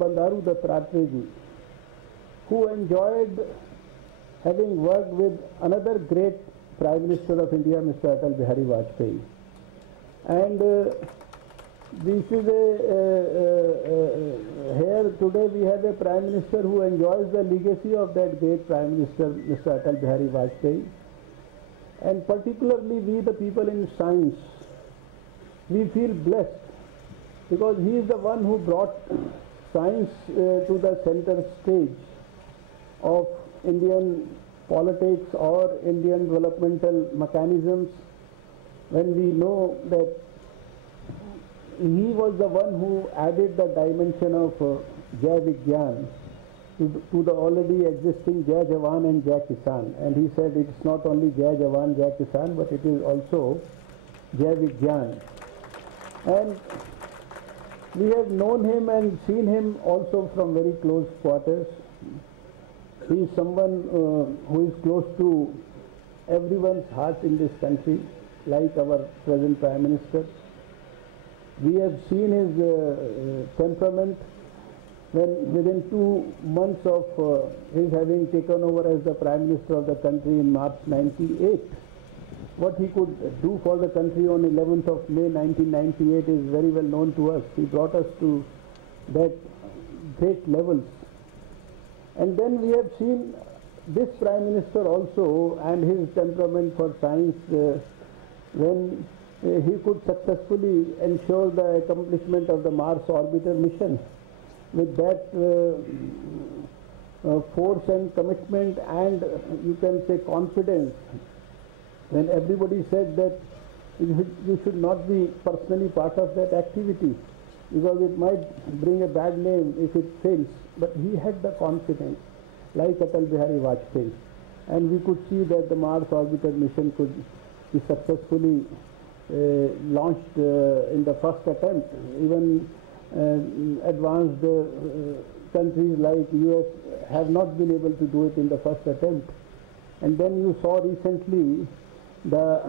Bandharu Dattatreya, who enjoyed having worked with another great Prime Minister of India, Mr. Atal Bihari Vajpayee. And this is here today we have a Prime Minister who enjoys the legacy of that great Prime Minister, Mr. Atal Bihari Vajpayee. And particularly we, the people in science, we feel blessed because he is the one who brought science to the center stage of Indian politics or Indian developmental mechanisms, when we know that he was the one who added the dimension of Jai Vigyan to the already existing Jai Jawan and Jai Kisan. And he said it's not only Jai Jawan, Jai Kisan, but it is also Jai Vigyan. And we have known him and seen him also from very close quarters. He is someone who is close to everyone's heart in this country, like our present Prime Minister. We have seen his temperament when within 2 months of his having taken over as the Prime Minister of the country in March 98, what he could do for the country on 11th of May 1998 is very well known to us. He brought us to that great levels. And then we have seen this Prime Minister also and his temperament for science when he could successfully ensure the accomplishment of the Mars orbiter mission with that force and commitment and you can say confidence, when everybody said that you should not be personally part of that activity because it might bring a bad name if it fails. But he had the confidence, like Atal Bihari Vajpayee. And we could see that the Mars orbiter mission could be successfully launched in the first attempt. Even advanced countries like US have not been able to do it in the first attempt. And then you saw recently the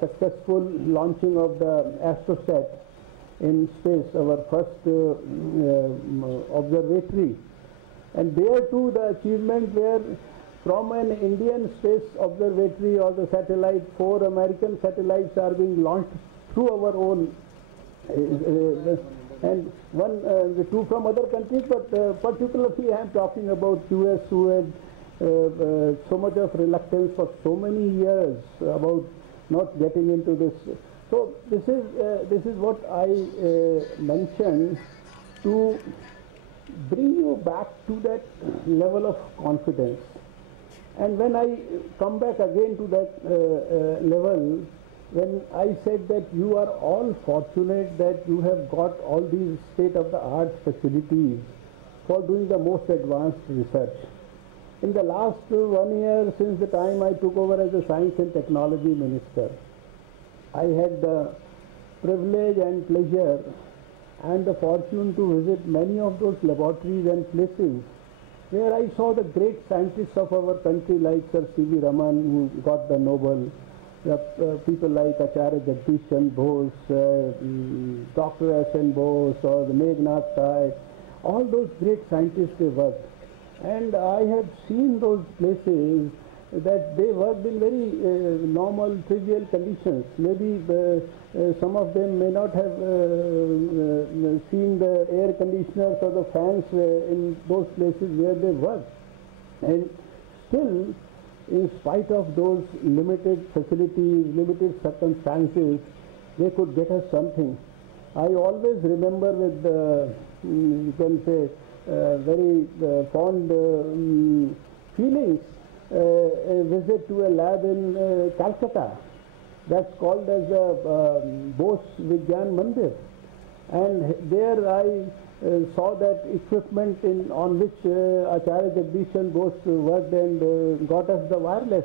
successful launching of the Astrosat in space, our first observatory. And there too the achievement where from an Indian space observatory or the satellite, 4 American satellites are being launched through our own and the 2 from other countries, but particularly I am talking about US, who had so much of reluctance for so many years about not getting into this. So this is what I mentioned to bring you back to that level of confidence. And when I come back again to that level, when I said that you are all fortunate that you have got all these state-of-the-art facilities for doing the most advanced research. In the last 1 year since the time I took over as a Science and Technology Minister, I had the privilege and pleasure and the fortune to visit many of those laboratories and places where I saw the great scientists of our country like Sir C.V. Raman, who got the Nobel, people like Acharya Jagdish Bose, Dr. S.N. Bose or the Meghnad Sai, all those great scientists they worked. And I had seen those places that they worked in very normal, trivial conditions. Maybe some of them may not have seen the air conditioners or the fans in those places where they worked. And still, in spite of those limited facilities, limited circumstances, they could get us something. I always remember with, you can say, very fond feelings, a visit to a lab in Calcutta that's called as the Bose Vigyan Mandir. And there I saw that equipment on which Acharya Jagdish Bose worked and got us the wireless.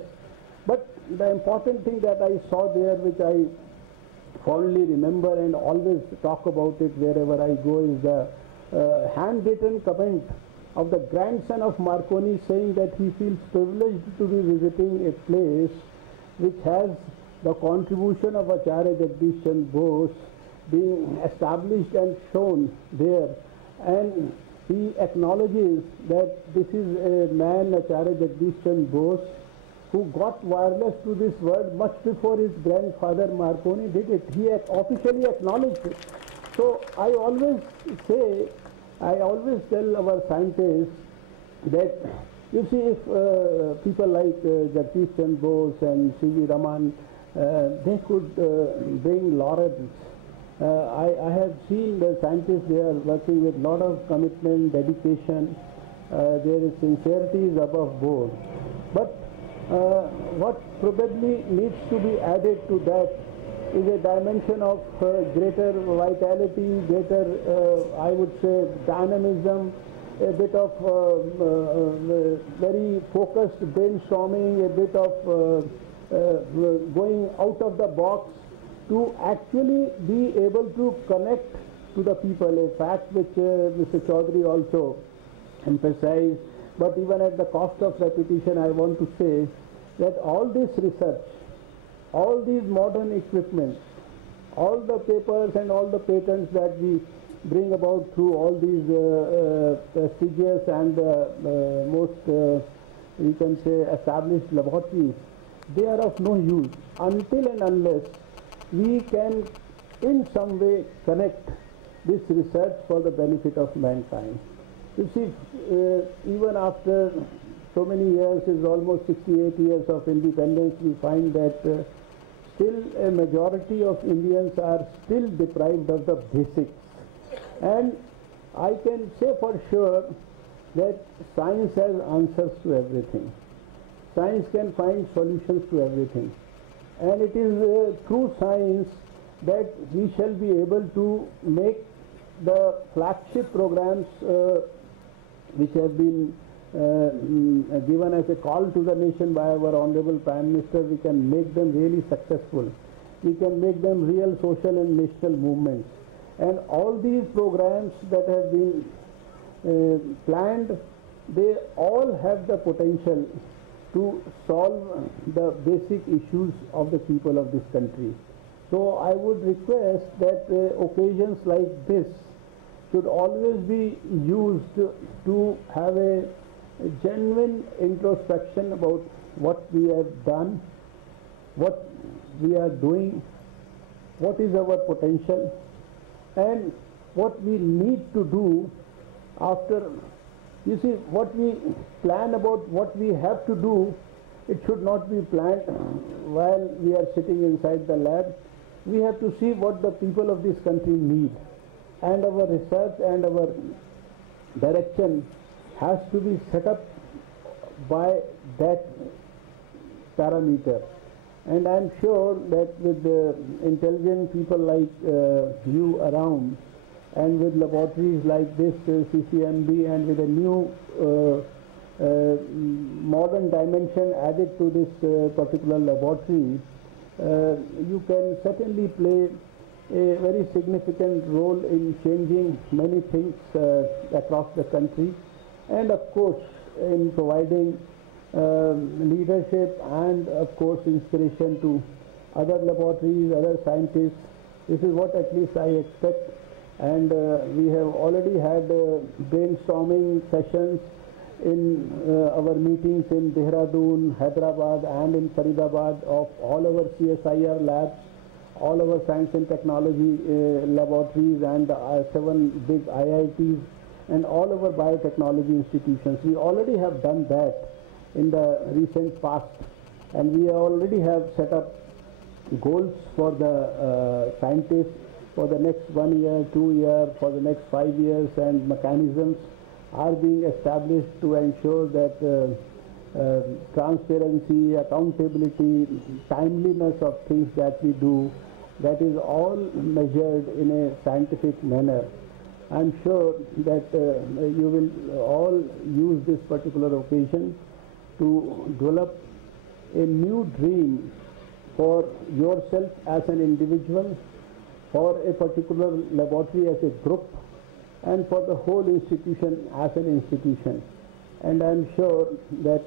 But the important thing that I saw there, which I fondly remember and always talk about it wherever I go, is the handwritten comment of the grandson of Marconi saying that he feels privileged to be visiting a place which has the contribution of Acharya Jagdish Bose being established and shown there, and he acknowledges that this is a man, Acharya Jagdish Chandra Bose, who got wireless to this world much before his grandfather Marconi did it. He officially acknowledged it. So I always tell our scientists that, you see, if people like Jagdish Chandra Bose and C.V. Raman, they could bring laurels. I have seen the scientists, they are working with a lot of commitment, dedication. There is sincerity is above board. But what probably needs to be added to that is a dimension of greater vitality, greater, I would say, dynamism, a bit of very focused brainstorming, a bit of going out of the box to actually be able to connect to the people, a fact which Mr. Chaudhary also emphasized. But even at the cost of repetition, I want to say that all this research, all these modern equipments, all the papers and all the patents that we bring about through all these prestigious and most, you can say, established laboratories, they are of no use until and unless we can in some way connect this research for the benefit of mankind. You see, even after so many years, is almost 68 years of independence, we find that still a majority of Indians are still deprived of the basics. And I can say for sure that science has answers to everything. Science can find solutions to everything. And it is through science that we shall be able to make the flagship programs which have been given as a call to the nation by our Honorable Prime Minister. We can make them really successful. We can make them real social and national movements. And all these programs that have been planned, they all have the potential to solve the basic issues of the people of this country. So I would request that occasions like this should always be used to have a genuine introspection about what we have done, what we are doing, what is our potential, and what we need to do after. You see, what we plan about what we have to do, it should not be planned while we are sitting inside the lab. We have to see what the people of this country need. And our research and our direction has to be set up by that parameter. And I'm sure that with the intelligent people like you around, and with laboratories like this, CCMB, and with a new modern dimension added to this particular laboratory, you can certainly play a very significant role in changing many things across the country, and of course in providing leadership and of course inspiration to other laboratories, other scientists. This is what at least I expect. And we have already had brainstorming sessions in our meetings in Dehradun, Hyderabad and in Faridabad of all our CSIR labs, all our science and technology laboratories and 7 big IITs and all our biotechnology institutions. We already have done that in the recent past, and we already have set up goals for the scientists for the next 1 year, 2 years, for the next 5 years, and mechanisms are being established to ensure that transparency, accountability, timeliness of things that we do, that is all measured in a scientific manner. I'm sure that you will all use this particular occasion to develop a new dream for yourself as an individual, for a particular laboratory as a group, and for the whole institution as an institution. And I'm sure that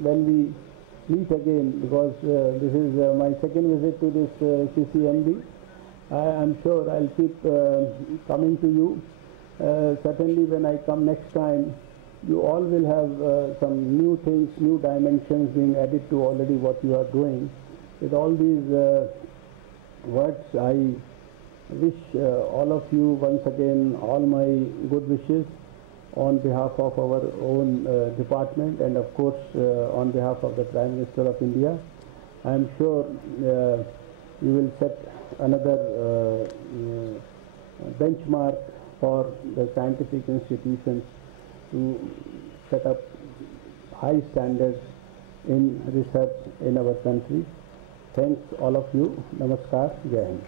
when we meet again, because this is my second visit to this CCMB, I'm sure I'll keep coming to you certainly when I come next time, you all will have some new things, new dimensions being added to already what you are doing. With all these words, I wish all of you once again all my good wishes on behalf of our own department and of course on behalf of the Prime Minister of India. I am sure you will set another benchmark for the scientific institutions to set up high standards in research in our country. Thanks all of you. Namaskar. Jai Hind.